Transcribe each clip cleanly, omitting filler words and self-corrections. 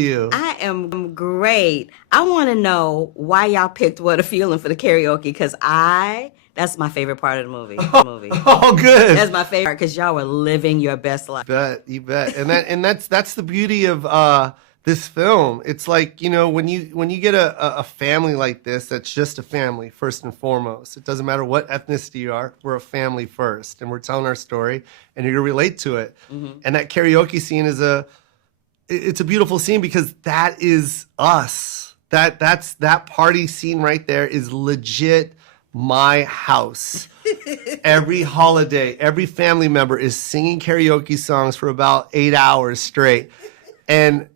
you? I am great. I want to know why y'all picked What a Feeling for the karaoke, because that's my favorite part of the movie. Oh, good. That's my favorite, because y'all were living your best life. You bet. And that's the beauty of this film. It's like, when you get a family like this, that's just a family first and foremost. It doesn't matter what ethnicity you are. We're a family first, and we're telling our story, and you're gonna relate to it. Mm-hmm. And that karaoke scene it's a beautiful scene because that is us. That party scene right there is legit my house. Every holiday, every family member is singing karaoke songs for about 8 hours straight. And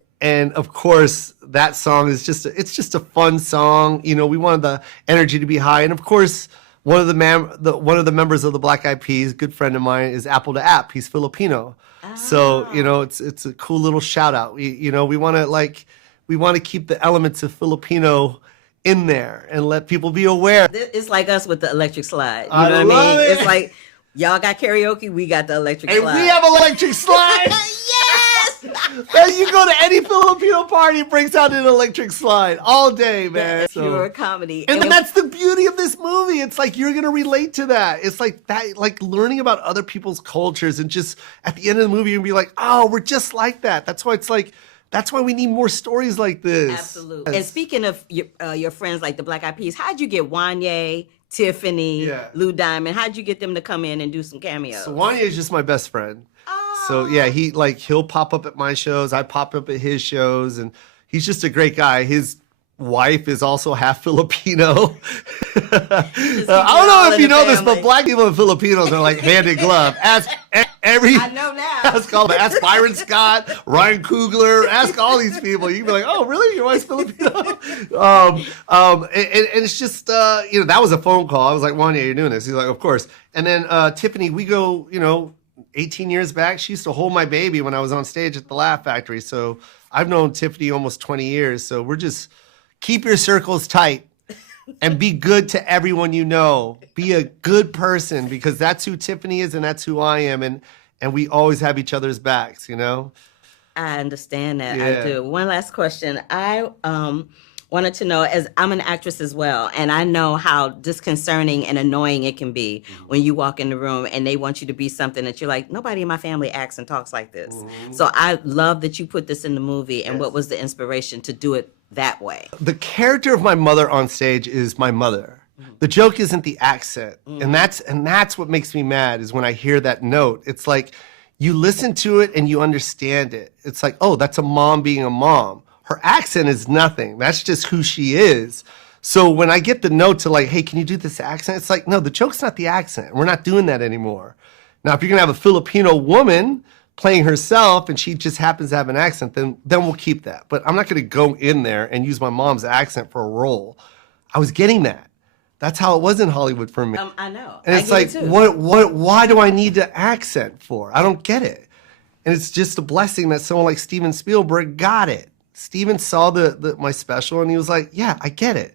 of course, that song is just a fun song. We wanted the energy to be high. And of course, one of the members of the Black Eyed Peas, good friend of mine, is Apple to App. He's Filipino. Oh. So, it's a cool little shout out. We want to keep the elements of Filipino in there and let people be aware. It's like us with the electric slide. You know what I mean? It's like y'all got karaoke, we got the electric slide. And we have electric slide. Yes! Man, you go to any Filipino party, it brings out an electric slide all day, man. That's pure comedy. And that's the beauty of this movie. It's like you're gonna relate to that. It's like that, like learning about other people's cultures, and just at the end of the movie, you'll be like, oh, we're just like that. That's why we need more stories like this. Absolutely. And speaking of your friends like the Black Eyed Peas, how'd you get Wanye, Tiffany, Lou Diamond? How'd you get them to come in and do some cameos? So Wanye is just my best friend. Oh. So yeah, he'll pop up at my shows. I pop up at his shows, and he's just a great guy. His wife is also half Filipino. I don't know if you know this, but Black people and Filipinos are like hand in glove. Ask I know now. Ask Byron Scott, Ryan Coogler, ask all these people. You can be like, oh, really? Your wife's Filipino? And it's just, that was a phone call. I was like, Wanya, you're doing this. He's like, of course. And then Tiffany, we go, 18 years back. She used to hold my baby when I was on stage at the Laugh Factory. So I've known Tiffany almost 20 years. So we're just, keep your circles tight and be good to everyone you know. Be a good person, because that's who Tiffany is and that's who I am. And we always have each other's backs, I understand that. Yeah. I do. One last question. I wanted to know, as I'm an actress as well, and I know how disconcerting and annoying it can be when you walk in the room and they want you to be something that you're like, nobody in my family acts and talks like this. Mm-hmm. So I love that you put this in the movie, and what was the inspiration to do it that way? The character of my mother on stage is my mother. Mm-hmm. The joke isn't the accent. Mm-hmm. And that's what makes me mad, is when I hear that note. It's like you listen to it and you understand it. It's like, oh, that's a mom being a mom. Her accent is nothing. That's just who she is. So when I get the note to like, hey, can you do this accent? It's like, no, the joke's not the accent. We're not doing that anymore. Now, if you're going to have a Filipino woman playing herself and she just happens to have an accent, then we'll keep that. But I'm not going to go in there and use my mom's accent for a role. I was getting that. That's how it was in Hollywood for me. I know. And it's like, why do I need the accent for? I don't get it. And it's just a blessing that someone like Steven Spielberg got it. Steven saw my special and he was like, yeah, I get it.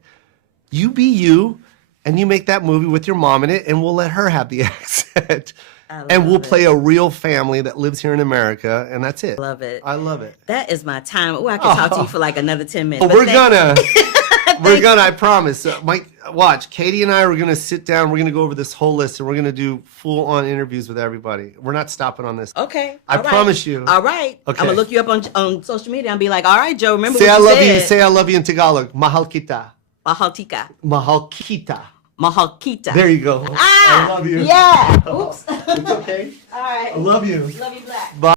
You be you, and you make that movie with your mom in it, and we'll let her have the accent. And we'll play a real family that lives here in America, and that's it. Love it. I love it. That is my time. Oh, I can talk to you for like another 10 minutes. Oh, we're gonna, I promise. Mike, watch. Katie and I are gonna sit down. We're gonna go over this whole list, and we're gonna do full-on interviews with everybody. We're not stopping on this. Okay. I promise you. All right. Okay. I'm gonna look you up on social media and be like, all right, Joe, remember say what you said. Love you. Say I love you in Tagalog. Mahal kita. Mahal tika. Mahal kita. Mahal kita. There you go. Ah, I love you. Yeah. Oops. It's okay. All right. I love you. Love you, Black. Bye.